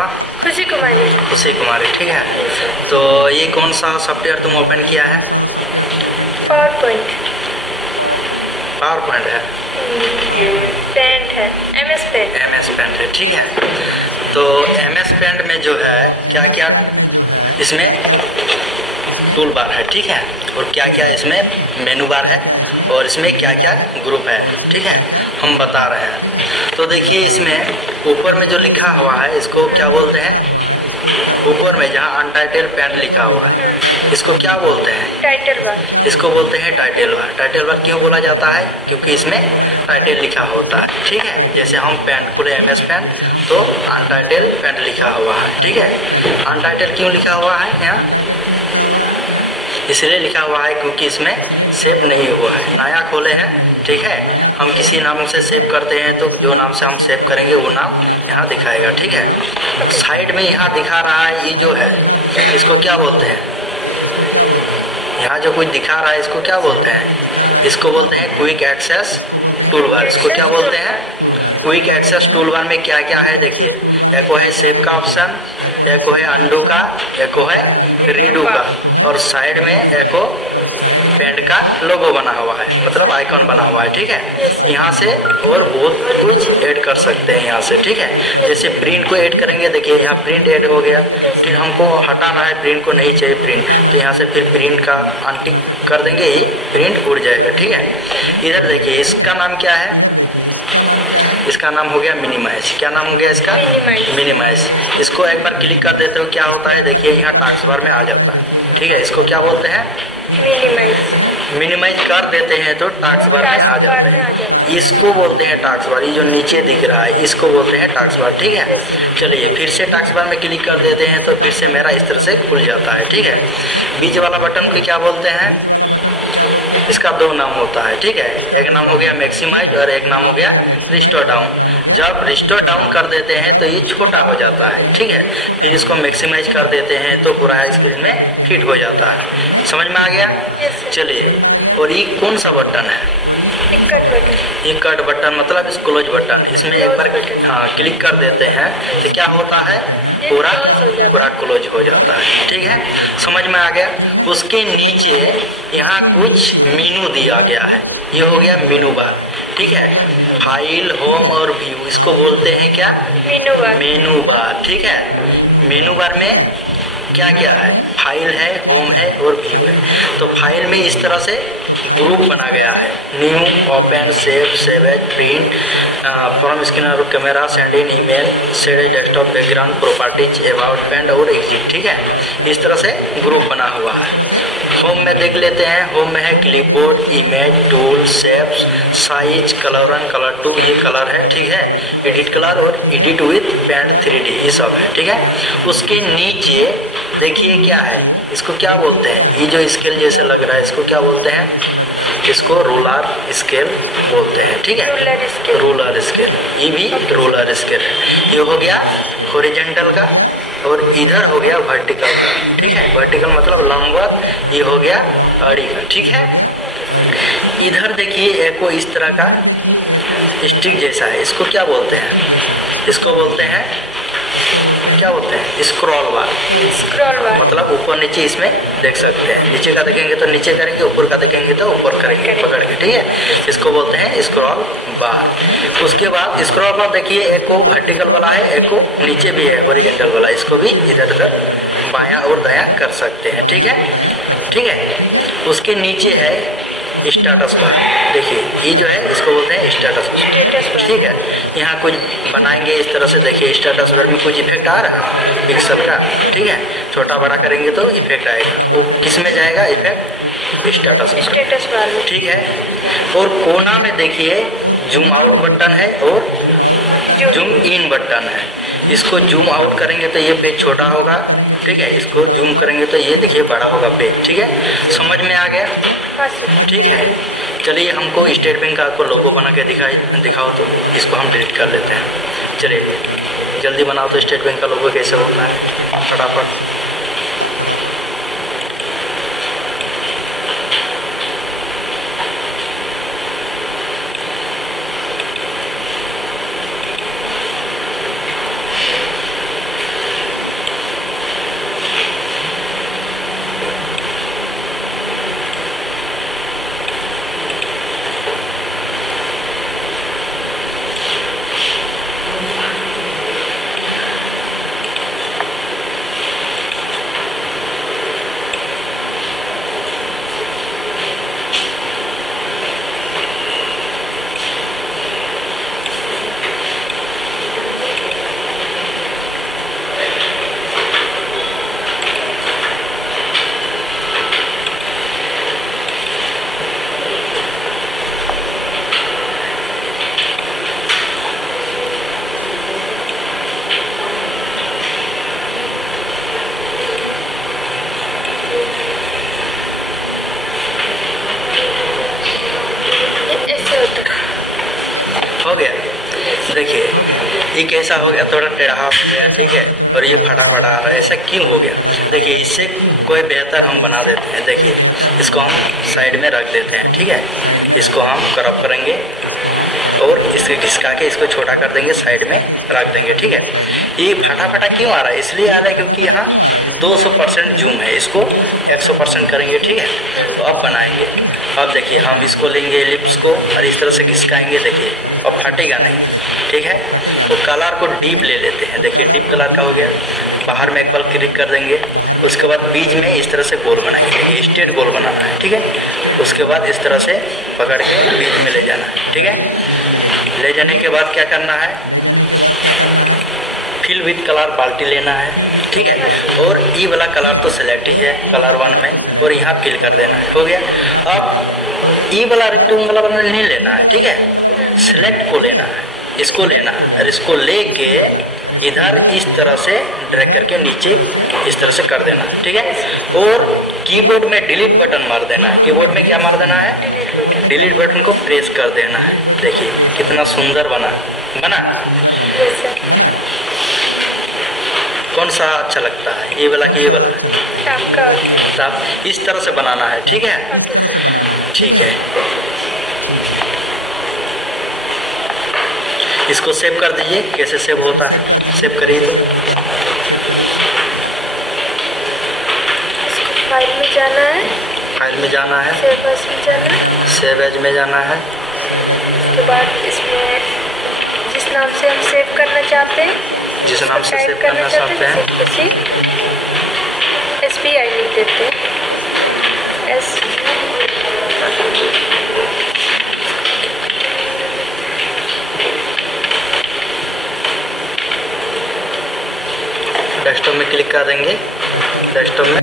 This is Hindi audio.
हुआ? खुशी कुमारी। खुशी कुमारी, ठीक है। तो ये कौन सा सॉफ्टवेयर तुम ओपन किया है? Power point. पावर पॉइंट है? पेंट है, MS पेंट। MS पेंट है, ठीक है। तो MS पेंट में जो है क्या क्या इसमें टूल बार है, ठीक है, और क्या क्या इसमें मेनू बार है, और इसमें क्या क्या ग्रुप है, ठीक है, हम बता रहे हैं। तो देखिए इसमें ऊपर में जो लिखा हुआ है इसको क्या बोलते हैं? ऊपर में जहाँ अनटाइटल पेंट लिखा हुआ है इसको क्या बोलते हैं? Title bar. इसको बोलते हैं टाइटल बार। टाइटल बार क्यों बोला जाता है? क्योंकि इसमें टाइटल लिखा होता है, ठीक है। जैसे हम पेंट खोले MS पेंट तो अनटाइटल पेंट लिखा हुआ है, ठीक है। अनटाइटल क्यों लिखा हुआ है यहाँ? इसलिए लिखा हुआ है क्योंकि इसमें सेव नहीं हुआ है, नया खोले हैं, ठीक है। हम किसी नाम से सेव करते हैं तो जो नाम से हम सेव करेंगे वो नाम यहाँ दिखाएगा, ठीक है। साइड में यहाँ दिखा रहा है ये जो है इसको क्या बोलते हैं? यहाँ जो कुछ दिखा रहा है इसको क्या बोलते हैं? इसको बोलते हैं क्विक एक्सेस टूल बार। इसको क्या बोलते हैं? क्विक एक्सेस टूल बार में क्या क्या है देखिए, एको है सेव का ऑप्शन, एको है अंडू का, एको है रीडू का, और साइड में एको पेंट का लोगो बना हुआ है, मतलब आइकॉन बना हुआ है, ठीक है। यहाँ से और बहुत कुछ ऐड कर सकते हैं यहाँ से, ठीक है। जैसे प्रिंट को ऐड करेंगे, देखिए यहाँ प्रिंट ऐड हो गया, फिर हमको हटाना है, प्रिंट को नहीं चाहिए प्रिंट, तो यहाँ से फिर प्रिंट का अनटिक कर देंगे, ये प्रिंट उड़ जाएगा, ठीक है। इधर देखिए इसका नाम क्या है? इसका नाम हो गया मिनिमाइज। क्या नाम हो गया इसका? मिनिमाइज। इसको एक बार क्लिक कर देते हो क्या होता है देखिए, यहाँ टास्क बार में आ जाता है, ठीक है। इसको क्या बोलते हैं? मिनिमाइज कर देते हैं तो टास्क बार में आ जाता है। इसको बोलते हैं टास्क बार। ये जो नीचे दिख रहा है इसको बोलते हैं टास्क बार, ठीक है। चलिए फिर से टास्क बार में क्लिक कर देते हैं तो फिर से मेरा इस तरह से खुल जाता है, ठीक है। बीच वाला बटन को क्या बोलते हैं? इसका दो नाम होता है, ठीक है। एक नाम हो गया मैक्सिमाइज और एक नाम हो गया रिस्टोर डाउन। जब रिस्टोर डाउन कर देते हैं तो ये छोटा हो जाता है, ठीक है। फिर इसको मैक्सिमाइज कर देते हैं तो पूरा स्क्रीन में फिट हो जाता है। समझ में आ गया? चलिए, और ये कौन सा बटन है? ये कट बटन मतलब इस क्लोज बटन। इसमें एक बार हाँ क्लिक कर देते हैं तो क्या होता है? पूरा क्लोज हो जाता है, ठीक है। समझ में आ गया? उसके नीचे यहाँ कुछ मेनू दिया गया है, ये हो गया मेनू बार, ठीक है। फाइल, होम और व्यू, इसको बोलते हैं क्या? मेनू बार, ठीक है। मेनू बार में क्या क्या है? फाइल है, होम है और व्यू है। तो फाइल में इस तरह से ग्रुप बना गया है, new, open, save, save as, print, from scanner, camera, send in email, save as, desktop, background, properties, about, paint और एग्जिट, ठीक है। इस तरह से ग्रुप बना हुआ है। होम में देख लेते हैं। होम में है clipboard, image, tool, shapes, size, colour 1, colour 2, ये कलर है, ठीक है। एडिट कलर और एडिट विथ पेंट 3D, ये सब है, ठीक है। उसके नीचे देखिए क्या है, इसको क्या बोलते हैं? ये जो स्केल जैसे लग रहा है इसको क्या बोलते हैं? इसको रूलर स्केल बोलते हैं, ठीक है। रूलर स्केल, ये भी रूलर स्केल है। ये हो गया हॉरिजॉन्टल का और इधर हो गया वर्टिकल का, ठीक है। वर्टिकल मतलब लंबवत, ये हो गया आड़ी का, ठीक है। इधर देखिए एक को इस तरह का स्टिक जैसा है, इसको क्या बोलते हैं? इसको बोलते हैं क्या बोलते हैं? स्क्रॉल बार। मतलब ऊपर नीचे इसमें देख सकते हैं, नीचे का देखेंगे तो नीचे करेंगे, ऊपर का देखेंगे तो ऊपर करेंगे पकड़ के, ठीक है। इसको बोलते हैं स्क्रॉल बार। उसके बाद स्क्रॉल बार देखिए एक को वर्टिकल वाला है, एक को नीचे भी है हॉरिजॉन्टल वाला, इसको भी इधर उधर बायां और दायां कर सकते हैं, ठीक है, ठीक है। उसके नीचे है स्टेटस बार। देखिए ये जो है इसको बोलते हैं स्टेटस बार, ठीक है। यहाँ कुछ बनाएंगे इस तरह से, देखिए स्टेटस बार में कुछ इफेक्ट आ रहा है पिक्सल का, ठीक है। छोटा बड़ा करेंगे तो इफेक्ट आएगा, वो किस में जाएगा इफेक्ट? स्टेटस बार में, ठीक है। और कोना में देखिए जूम आउट बटन है और जूम इन बटन है। इसको जूम आउट करेंगे तो ये पेज छोटा होगा, ठीक है। इसको जूम करेंगे तो ये देखिए बड़ा होगा पेज, ठीक है। समझ में आ गया? ठीक है। चलिए हमको स्टेट बैंक का आपको लोगो बना के दिखाओ तो इसको हम डिलीट कर लेते हैं। चलिए जल्दी बनाओ तो स्टेट बैंक का लोगो कैसे होता है फटाफट। ये कैसा हो गया, थोड़ा टेढ़ा हो गया, ठीक है, और ये फटा फटा आ रहा है, ऐसा क्यों हो गया? देखिए इससे कोई बेहतर हम बना देते हैं। देखिए इसको हम साइड में रख देते हैं, ठीक है, इसको हम क्रॉप करेंगे और इसके घिसका के इसको छोटा कर देंगे, साइड में रख देंगे, ठीक है। ये फटा फटा क्यों आ रहा है? इसलिए आ रहा है क्योंकि यहाँ 200% जूम है, इसको 100% करेंगे, ठीक है। तो अब बनाएंगे। अब देखिए हम इसको लेंगे एलिप्स को और इस तरह से घिसकाएंगे, देखिए, और फटेगा नहीं, ठीक है। तो कलर को डीप ले लेते हैं, देखिए डीप कलर का हो गया। बाहर में एक बार क्लिक कर देंगे, उसके बाद बीच में इस तरह से गोल बनाएंगे, देखिए स्ट्रेट गोल बनाना है, ठीक है। उसके बाद इस तरह से पकड़ के बीच में ले जाना है, ठीक है। ले जाने के बाद क्या करना है, फिल विथ कलर बाल्टी लेना है, ठीक है। और ई वाला कलर तो सेलेक्ट ही है कलर 1 में, और यहाँ फिल कर देना है, हो गया। अब ई वाला रेक्टेंगुलर नहीं लेना है, ठीक है, सेलेक्ट को लेना है, इसको लेना है, और इसको लेके इधर इस तरह से ड्रैग करके नीचे इस तरह से कर देना है, ठीक है। और कीबोर्ड में डिलीट बटन मार देना है। कीबोर्ड में क्या मार देना है? डिलीट बटन को प्रेस कर देना है। देखिए कितना सुंदर बना। कौन सा अच्छा लगता है, ये वाला कि ये वाला? साफ इस तरह से बनाना है, ठीक है, ठीक है। इसको सेव कर दीजिए। कैसे सेव होता है, सेव करिए तो। फाइल में जाना है, फाइल में जाना है, सेव एज में जाना है, सेव एज में जाना है। उसके बाद इसमें जिस नाम से हम सेव करना चाहते हैं, जिस नाम से सेव करना चाहते हैं, SBI लिख देते हैं, डेस्कटॉप में क्लिक कर देंगे। डेस्कटॉप में